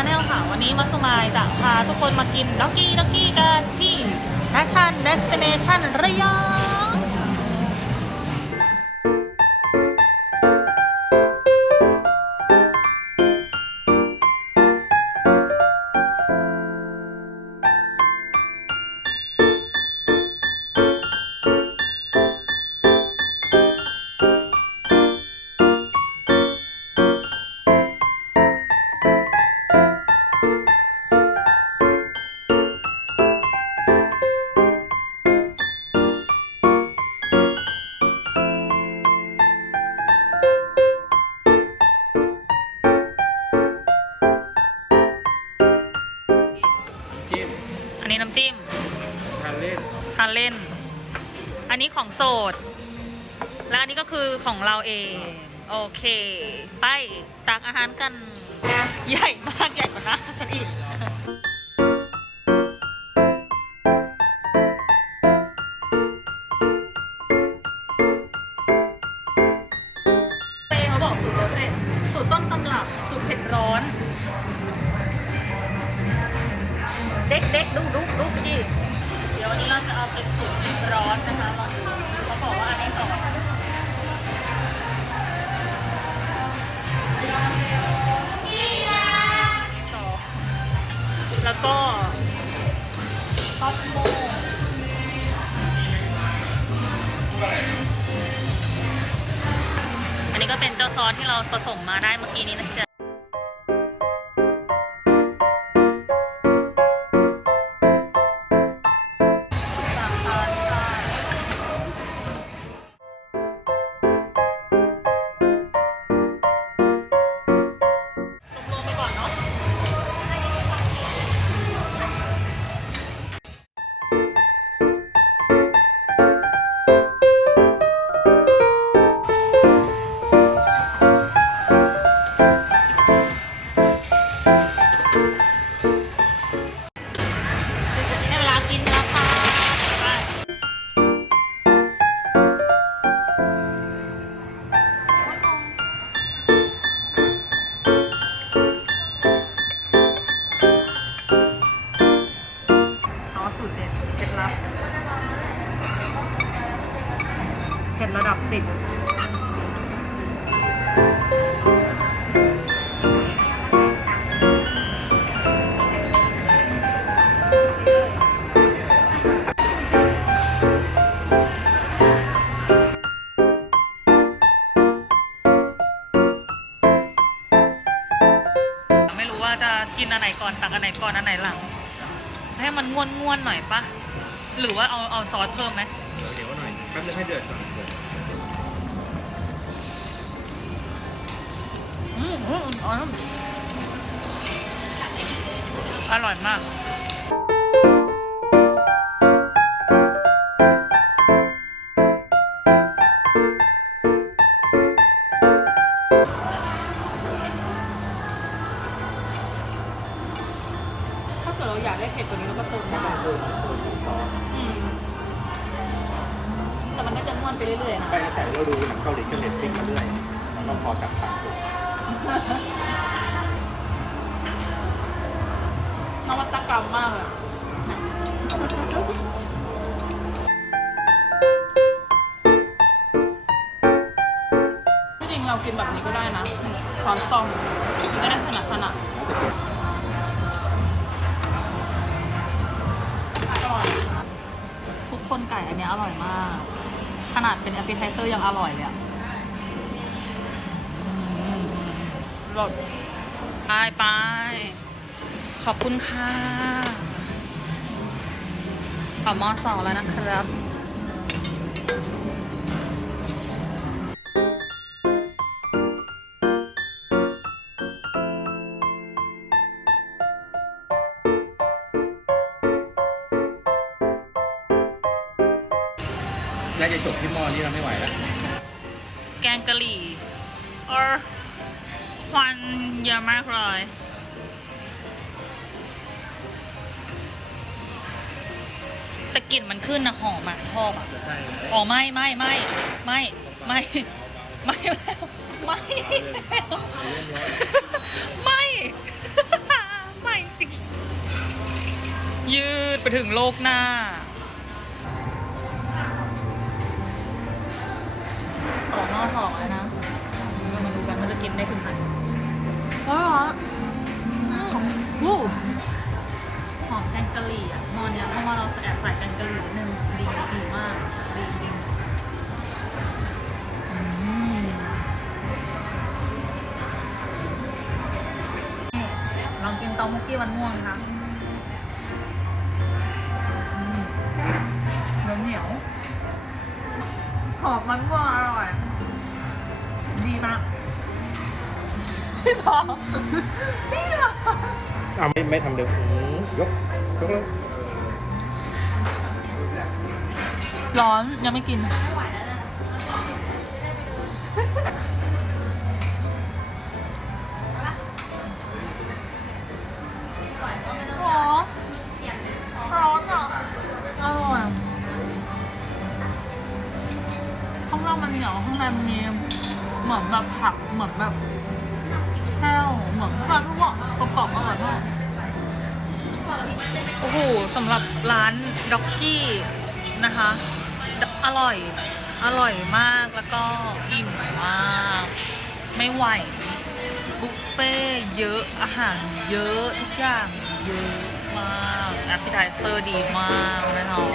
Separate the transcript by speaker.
Speaker 1: าแนลค่ะ วันนี้มัสมายจะพาทุกคนมากินล็อกกี้ล็อกกี้กันที่แพชชั่นเดสติเนชันระยอง นี้ของโสด และอันนี้ก็คือของเราเอง โอเค ไปตักอาหารกัน ใหญ่มาก ใหญ่กว่าหน้าฉันอีกเต้เขาบอกสูตรรสเด็ดสูตรต้นตำรับ สูตรเผ็ดร้อน เด็กเด็กดูดูดูดิ เดี๋ยววันนี้เราจะเอาเป็นสูตร ป๊อปโมอันนี้ก็เป็นเจ้าซอสที่เราผสมมาได้เมื่อกี้นี้นะจ๊ะ ผ็ดระดับสิบไม่รู้ว่าจะกินอันไหนก่อนตักอันไหนก่อนอันไหนหลัง ให้มันง่วนงวนๆหน่อยปะหรือว่าเอาเอาซอสเพิ่มไหม
Speaker 2: เดี๋ยว แป๊บนึงให้เดือดก่อนเดือด
Speaker 1: อืมอืมอืมอร่อยมาก ถ้าเกิดเราอยากได้เผ็ดกว่านี้เราก็เติมได้อืม แต่มันก็จะง่วนไปเรื่อยๆนะ
Speaker 2: ไปอาศัยเราดูหนังเกาหลีกับเน็ตฟลิกมาเรื่อยแล้วก็พอจับทางถูก
Speaker 1: นวัตกรรมมากเลยที่จริงเรากินแบบนี้ก็ได้นะช้อนซ่อมกินก็ได้ขนาดขนาด
Speaker 2: แล้วจะเก็บ
Speaker 1: อร่อยทุกคนไก่อันเนี้ยอร่อยมาก ขนาดเป็นแอปเปิลไทเตอร์ยังอร่อยเลยอะรสไปไป ขอบคุณค่ะขอมอสองแล้วนะครับ
Speaker 2: น่าจะจบที่หม้อนี้เราไม่ไหวแล้ว
Speaker 1: แกงกะหรี่เออควันเยอะมากเลยแต่กลิ่นมันขึ้นนะหอมอะชอบอะ
Speaker 2: ใช่
Speaker 1: อ๋อไม่ไม่ไม่ไม่ไม่ไม่แล้วไม่แล้วไม่ยืดไปถึงโลกหน้า ได้ถึงไหนเฮ้ยเหรอวู้หอมแกงกะหรี่อะหมอเนี้ยเพราะว่าเราจะแอบใส่แกงกะหรี่นิดนึงดีดีมากดีจริงอืมนี่ลองกินเต้ามุกกี้มันม่วงนะคะอืมเหนียวเหนียวหอมมันม่วงอร่อย ดีมาก พี่พอพี่พอ
Speaker 2: อ่าไม่ไม่ทำเร็วอืมยกยกแล้ว
Speaker 1: ร้อนยังไม่กิน หรอร้อนอะอร่อยข้างนอกมันเหนียวข้างในมันเนีเหมือนแบบผักเหมือนแบบ มือนข้าทุกอย่างประกอบอร่อยมากโอ้โหสำหรับร้านด็อกกี้นะคะ อร่อย อร่อยมากแล้วก็อิ่มมาก ไม่ไหวบุฟเฟ่เยอะอาหารเยอะทุกอย่างเยอะมากแอปเปิลไทเซอร์ดีมากน่นอน